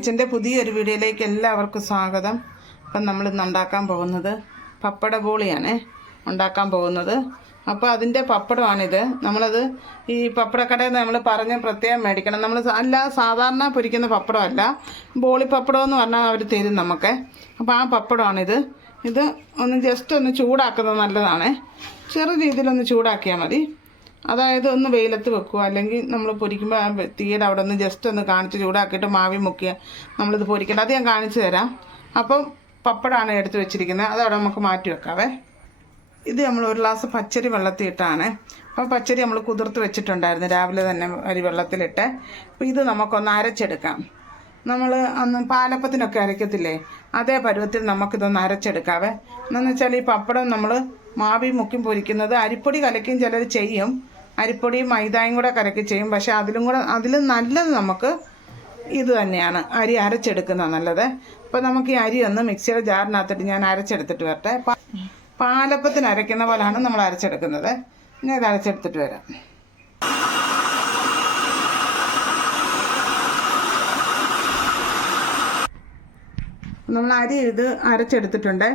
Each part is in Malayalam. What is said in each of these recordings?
കിച്ചന്റെ പുതിയൊരു വീഡിയോയിലേക്ക് എല്ലാവർക്കും സ്വാഗതം. അപ്പം നമ്മൾ ഇന്ന് ഉണ്ടാക്കാൻ പോകുന്നത് പപ്പട ബോളിയാണ് ഉണ്ടാക്കാൻ പോകുന്നത്. അപ്പോൾ അതിന്റെ പപ്പടമാണിത്. നമ്മളത് ഈ പപ്പടക്കടയിൽ നമ്മൾ പറഞ്ഞ് പ്രത്യേകം മേടിക്കണം. നമ്മൾ അല്ല സാധാരണ പൊരിക്കുന്ന പപ്പടമല്ല. ബോളി പപ്പടം എന്ന് പറഞ്ഞാൽ അവർ തരും നമുക്ക്. അപ്പോൾ ആ പപ്പടമാണിത്. ഇത് ഒന്ന് ജസ്റ്റ് ഒന്ന് ചൂടാക്കുന്നത് നല്ലതാണ്. ചെറു രീതിയിലൊന്ന് ചൂടാക്കിയാൽ മതി. അതായത് ഒന്ന് വെയിലത്ത് വെക്കുക. അല്ലെങ്കിൽ നമ്മൾ പൊരിക്കുമ്പോൾ തീയുടെ അവിടെ ഒന്ന് ജസ്റ്റ് ഒന്ന് കാണിച്ച് ചൂടാക്കിയിട്ട് മാവി മുക്കിയ നമ്മളിത് പൊരിക്കണം അത് ഞാൻ കാണിച്ചു തരാം. അപ്പം പപ്പടമാണ് എടുത്ത് വെച്ചിരിക്കുന്നത്. അതവിടെ നമുക്ക് മാറ്റി വെക്കാവേ. ഇത് നമ്മൾ ഒരു ഗ്ലാസ് പച്ചരി വെള്ളത്തിൽ ഇട്ടാണ്. അപ്പോൾ പച്ചരി നമ്മൾ കുതിർത്ത് വെച്ചിട്ടുണ്ടായിരുന്നു. രാവിലെ തന്നെ അരി വെള്ളത്തിലിട്ട്. അപ്പോൾ ഇത് നമുക്കൊന്ന് അരച്ചെടുക്കാം. നമ്മൾ അന്ന് പാലപ്പത്തിനൊക്കെ അരയ്ക്കത്തില്ലേ? അതേ പരുവത്തിൽ നമുക്കിതൊന്ന് അരച്ചെടുക്കാവേ. എന്നു വെച്ചാൽ ഈ പപ്പടം നമ്മൾ മാവി മുക്കി പൊരിക്കുന്നത് അരിപ്പൊടി കലക്കിയും ചിലർ ചെയ്യും. അരിപ്പൊടിയും മൈദായും കൂടെ കലക്കി ചെയ്യും. പക്ഷേ അതിലും കൂടെ അതിലും നല്ലത് നമുക്ക് ഇത് തന്നെയാണ്. അരി അരച്ചെടുക്കുന്നത് നല്ലത്. അപ്പോൾ നമുക്ക് ഈ അരി ഒന്ന് മിക്സിയുടെ ജാറിനകത്തിട്ട് ഞാൻ അരച്ചെടുത്തിട്ട് വരട്ടെ. പാലപ്പത്തിന് അരയ്ക്കുന്ന പോലെയാണ് നമ്മൾ അരച്ചെടുക്കുന്നത്. ഇനി ഇത് അരച്ചെടുത്തിട്ട് വരാം. നമ്മൾ അരി ഇത് അരച്ചെടുത്തിട്ടുണ്ട്.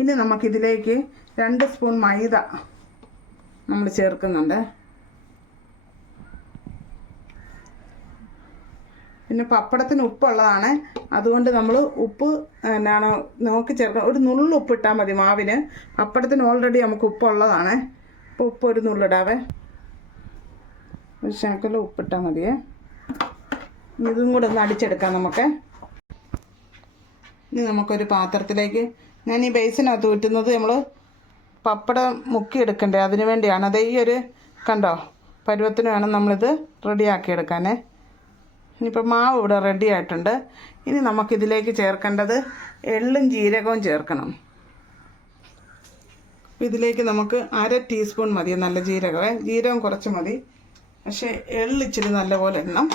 ഇനി നമുക്കിതിലേക്ക് രണ്ട് സ്പൂൺ മൈദ നമ്മൾ ചേർക്കുന്നുണ്ട്. പിന്നെ പപ്പടത്തിന് ഉപ്പുള്ളതാണ്. അതുകൊണ്ട് നമ്മൾ ഉപ്പ് എന്നാണ് നോക്കി ചേർക്കണം. ഒരു നുള്ളു ഉപ്പ് ഇട്ടാൽ മതി മാവിന്. പപ്പടത്തിന് ഓൾറെഡി നമുക്ക് ഉപ്പുള്ളതാണ്. അപ്പോൾ ഉപ്പ് ഒരു നുള്ളിടാവേ. ഒരു ശകലം ഉപ്പിട്ടാൽ മതിയേ. ഇതും കൂടെ ഒന്ന് അടിച്ചെടുക്കാം നമുക്ക്. ഇനി നമുക്കൊരു പാത്രത്തിലേക്ക്. ഞാൻ ഈ ബേസിനകത്ത് ഊറ്റുന്നത് നമ്മൾ പപ്പടം മുക്കിയെടുക്കണ്ടേ? അതിന് വേണ്ടിയാണ്. അതേ ഈ ഒരു കണ്ടോ? പരുവത്തിന് വേണം നമ്മളിത് റെഡിയാക്കി എടുക്കാനേ ഇനിയിപ്പോൾ മാവ് ഇവിടെ റെഡി ആയിട്ടുണ്ട്. ഇനി നമുക്കിതിലേക്ക് ചേർക്കേണ്ടത് എള്ളും ജീരകവും ചേർക്കണം. ഇതിലേക്ക് നമുക്ക് അര ടീസ്പൂൺ മതി നല്ല ജീരകമേ ജീരകം കുറച്ച് മതി. പക്ഷേ എള്ള് ഇച്ചിരി നല്ലപോലെ എണ്ണം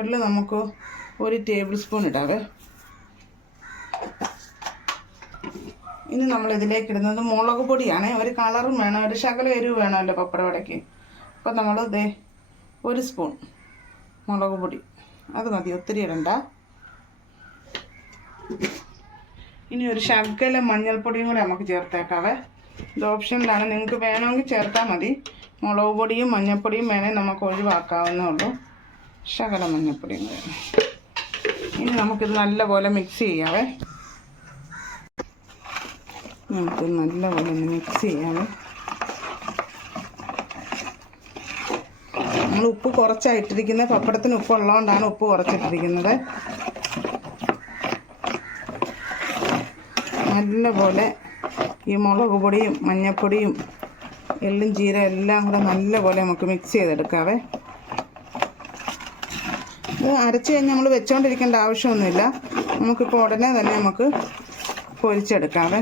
എള്ള് നമുക്ക് ഒരു ടേബിൾ സ്പൂൺ ഇടാവേ. ഇനി നമ്മൾ ഇതിലേക്ക് ഇടുന്നത് മുളക് പൊടിയാണ്. ഒരു കളറും വേണം ഒരു ശകലം എരിവ് വേണമല്ലോ പപ്പടവടയ്ക്ക്. അപ്പോൾ നമ്മൾ ഇതേ ഒരു സ്പൂൺ മുളക് പൊടി. അത് മതി ഒത്തിരി ഇടണ്ട. ഇനി ഒരു ശകല മഞ്ഞൾപ്പൊടിയും കൂടെ നമുക്ക് ചേർത്തേക്കാവേ. ഇത് ഓപ്ഷനിലാണ്. നിങ്ങൾക്ക് വേണമെങ്കിൽ ചേർത്താൽ മതി. മുളക് പൊടിയും മഞ്ഞൾപ്പൊടിയും വേണേൽ നമുക്ക് ഒഴിവാക്കാവുന്നേ ഉള്ളൂ. ശകല മഞ്ഞൾപ്പൊടിയും കൂടെ. ഇനി നമുക്കിത് നല്ലപോലെ മിക്സ് ചെയ്യാവേ. നമുക്ക് നല്ലപോലെ മിക്സ് ചെയ്യാവേ. ഉപ്പ് കുറച്ചായിട്ടിരിക്കുന്നത്. പപ്പടത്തിന് ഉപ്പ് ഉള്ളതുകൊണ്ടാണ് ഉപ്പ് കുറച്ചിട്ടിരിക്കുന്നത്. നല്ലപോലെ ഈ മുളക് പൊടിയും മഞ്ഞൾപ്പൊടിയും എള്ളും ജീര എല്ലാം കൂടെ നല്ലപോലെ നമുക്ക് മിക്സ് ചെയ്തെടുക്കാവേ. ഇത് അരച്ച് കഴിഞ്ഞ് നമ്മൾ വെച്ചുകൊണ്ടിരിക്കേണ്ട ആവശ്യമൊന്നുമില്ല. നമുക്കിപ്പോൾ ഉടനെ തന്നെ നമുക്ക് പൊരിച്ചെടുക്കാവേ.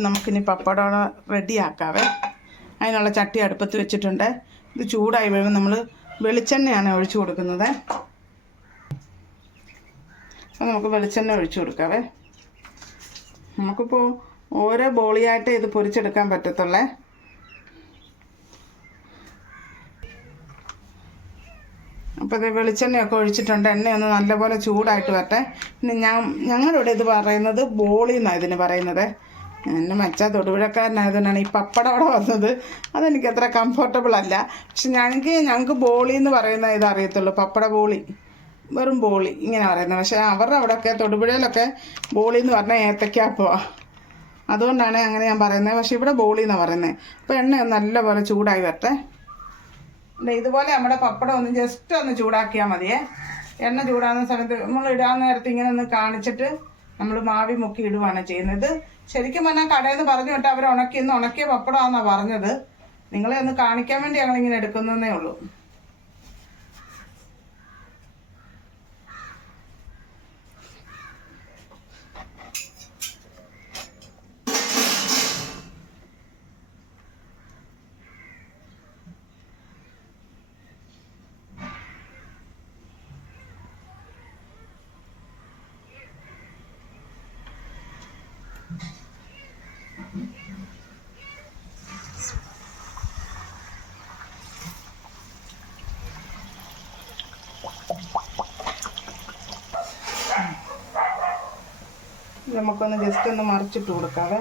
അപ്പം നമുക്കിനി പപ്പടം റെഡിയാക്കാവേ. അതിനുള്ള ചട്ടി അടുപ്പത്ത് വെച്ചിട്ടുണ്ട്. ഇത് ചൂടായി വരുമ്പോൾ നമ്മൾ വെളിച്ചെണ്ണയാണ് ഒഴിച്ചു കൊടുക്കുന്നത്. അപ്പം നമുക്ക് വെളിച്ചെണ്ണ ഒഴിച്ചു കൊടുക്കാവേ. നമുക്കിപ്പോൾ ഓരോ ബോളിയായിട്ട് ഇത് പൊരിച്ചെടുക്കാൻ പറ്റത്തുള്ളേ. അപ്പോൾ ഇത് വെളിച്ചെണ്ണയൊക്കെ ഒഴിച്ചിട്ടുണ്ട്. എണ്ണയൊന്ന് നല്ലപോലെ ചൂടായിട്ട് വരട്ടെ. പിന്നെ ഞാൻ ഞങ്ങളിവിടെ ഇത് പറയുന്നത് ബോളി എന്നാണ് ഇതിന് പറയുന്നത്. എന്നെ മച്ച തൊടുപുഴക്കാരനായതുകൊണ്ടാണ് ഈ പപ്പടം അവിടെ വന്നത്. അതെനിക്ക് അത്ര കംഫർട്ടബിൾ അല്ല. പക്ഷെ ഞങ്ങൾക്ക് ഞങ്ങൾക്ക് ബോളി എന്ന് പറയുന്ന ഇത് അറിയത്തുള്ളൂ പപ്പട ബോളി. വെറും ബോളി ഇങ്ങനെ പറയുന്നത്. പക്ഷേ അവരുടെ അവിടെയൊക്കെ തൊടുപുഴയിലൊക്കെ ബോളി എന്ന് പറഞ്ഞാൽ ഏത്തക്കാപ്പോ അതുകൊണ്ടാണ് അങ്ങനെ ഞാൻ പറയുന്നത്. പക്ഷെ ഇവിടെ ബോളി എന്നാണ് പറയുന്നത്. അപ്പോൾ എണ്ണ നല്ലപോലെ ചൂടായി വരട്ടെ. ഇതുപോലെ നമ്മുടെ പപ്പടം ഒന്ന് ജസ്റ്റ് ഒന്ന് ചൂടാക്കിയാൽ മതിയേ. എണ്ണ ചൂടാകുന്ന സമയത്ത് നമ്മൾ ഇടാൻ നേരത്ത് ഇങ്ങനെ ഒന്ന് കാണിച്ചിട്ട് നമ്മൾ മാവി മുക്കി ഇടുവാണ് ചെയ്യുന്നത്. ശരിക്കും പറഞ്ഞാൽ കടയിൽ നിന്ന് പറഞ്ഞു വിട്ട് അവർ ഉണക്കി ഇന്ന് ഉണക്കിയ പപ്പടമാണെന്നാണ് പറഞ്ഞത്. നിങ്ങളെ ഒന്ന് കാണിക്കാൻ വേണ്ടി ഞങ്ങൾ ഇങ്ങനെ എടുക്കുന്നതേ ഉള്ളൂ. നമുക്കൊന്ന് ജസ്റ്റ് ഒന്ന് മറിച്ചിട്ട് കൊടുക്കാവേ.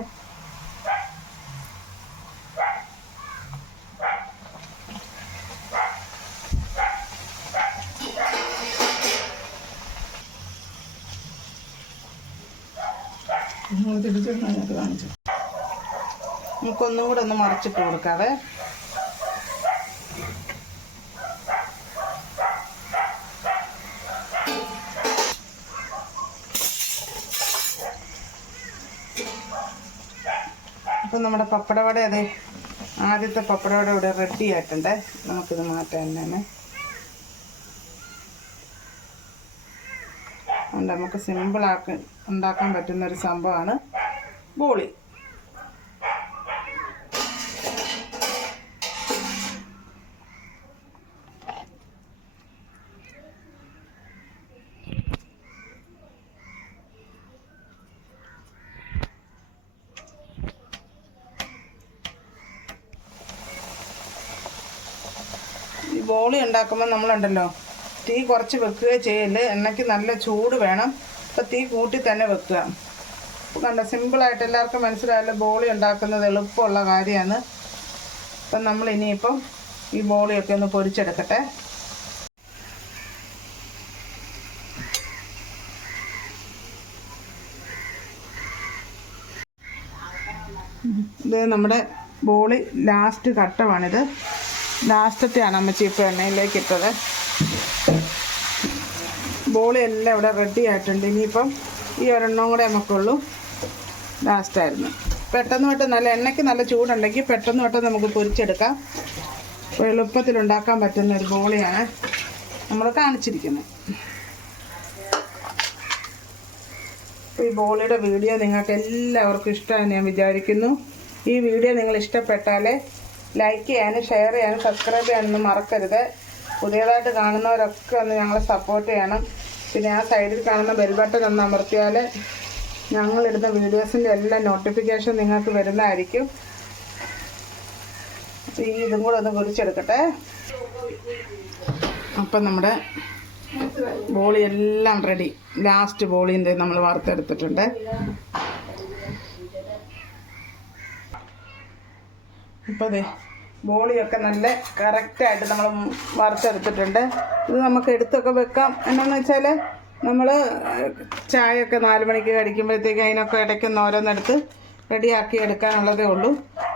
കാണിച്ചു. നമുക്കൊന്നും കൂടെ ഒന്ന് മറിച്ചിട്ട് കൊടുക്കാവേ. അപ്പം നമ്മുടെ പപ്പടവട അതെ ആദ്യത്തെ പപ്പടവട ഇവിടെ റെഡി ആയിട്ടുണ്ട്. നമുക്കിത് മാറ്റാൻ തന്നെ അതുകൊണ്ട് നമുക്ക് സിമ്പിളാക്കി ഉണ്ടാക്കാൻ പറ്റുന്ന ഒരു സംഭവമാണ്. ബോളി. ബോളി ഉണ്ടാക്കുമ്പോൾ നമ്മളുണ്ടല്ലോ. തീ കുറച്ച് വെക്കുക ചെയ്യൽ. എണ്ണയ്ക്ക് നല്ല ചൂട് വേണം. അപ്പം തീ കൂട്ടി തന്നെ വെക്കുക. അപ്പോൾ കണ്ട സിമ്പിളായിട്ട് എല്ലാവർക്കും മനസ്സിലായല്ലോ ബോളി ഉണ്ടാക്കുന്നത് എളുപ്പമുള്ള കാര്യമാണ്. അപ്പം നമ്മൾ ഇനിയിപ്പം ഈ ബോളിയൊക്കെ ഒന്ന് പൊരിച്ചെടുക്കട്ടെ. ഇത് നമ്മുടെ ബോളി ലാസ്റ്റ് ഘട്ടമാണിത്. ലാസ്റ്റത്തെയാണ് അമ്മച്ചി ഇപ്പോൾ എണ്ണയിലേക്ക് ഇട്ടത്. ബോളി എല്ലാം ഇവിടെ റെഡി ആയിട്ടുണ്ട്. ഇനിയിപ്പം ഈ ഒരെണ്ണം കൂടെ നമുക്കുള്ളൂ ലാസ്റ്റായിരുന്നു. പെട്ടെന്ന് പെട്ടെന്ന് നല്ല എണ്ണയ്ക്ക് നല്ല ചൂടുണ്ടെങ്കിൽ പെട്ടെന്ന് പെട്ടെന്ന് നമുക്ക് പൊരിച്ചെടുക്കാം. എളുപ്പത്തിൽ ഉണ്ടാക്കാൻ പറ്റുന്ന ഒരു ബോളിയാണ് നമ്മൾ കാണിച്ചിരിക്കുന്നത്. ഈ ബോളിയുടെ വീഡിയോ നിങ്ങൾക്ക് എല്ലാവർക്കും ഇഷ്ടമാണെന്ന് ഞാൻ വിചാരിക്കുന്നു. ഈ വീഡിയോ നിങ്ങൾ ഇഷ്ടപ്പെട്ടാൽ ലൈക്ക് ചെയ്യാനും ഷെയർ ചെയ്യാനും സബ്സ്ക്രൈബ് ചെയ്യാനൊന്നും മറക്കരുത്. പുതിയതായിട്ട് കാണുന്നവരൊക്കെ ഒന്ന് ഞങ്ങളെ സപ്പോർട്ട് ചെയ്യണം. പിന്നെ ആ സൈഡിൽ കാണുന്ന ബെൽ ബട്ടൺ ഒന്ന് അമർത്തിയാൽ ഞങ്ങളിടുന്ന വീഡിയോസിന്റെ എല്ലാ നോട്ടിഫിക്കേഷൻ നിങ്ങൾക്ക് വരുന്നതായിരിക്കും. ഈ ഇതും കൂടെ ഒന്ന് കുറിച്ചെടുക്കട്ടെ. അപ്പം നമ്മുടെ ബോളി എല്ലാം റെഡി ലാസ്റ്റ് ബോളിന്റെ നമ്മൾ വറുത്തെടുത്തിട്ടുണ്ട്. ഇപ്പോൾ അതെ ബോളിയൊക്കെ നല്ല കറക്റ്റായിട്ട് നമ്മൾ വറുത്തെടുത്തിട്ടുണ്ട്. ഇത് നമുക്ക് എടുത്തൊക്കെ വെക്കാം. എന്നാന്ന് വെച്ചാൽ നമ്മൾ ചായയൊക്കെ നാല് മണിക്ക് കഴിക്കുമ്പോഴത്തേക്ക് അതിനൊക്കെ ഇടയ്ക്കൊന്ന് ഓരോന്നെടുത്ത് റെഡിയാക്കി എടുക്കാനുള്ളതേ ഉള്ളൂ.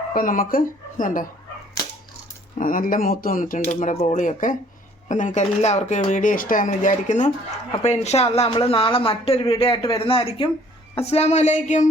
അപ്പോൾ നമുക്ക് ഇതുണ്ട്. നല്ല മൂത്ത് വന്നിട്ടുണ്ട് നമ്മുടെ ബോളിയൊക്കെ. അപ്പം നിങ്ങൾക്ക് എല്ലാവർക്കും വീഡിയോ ഇഷ്ടമാണെന്ന് വിചാരിക്കുന്നു. അപ്പോൾ ഇൻഷാ അല്ല നമ്മൾ നാളെ മറ്റൊരു വീഡിയോ ആയിട്ട് വരുന്നതായിരിക്കും. അസ്സാം വലൈക്കും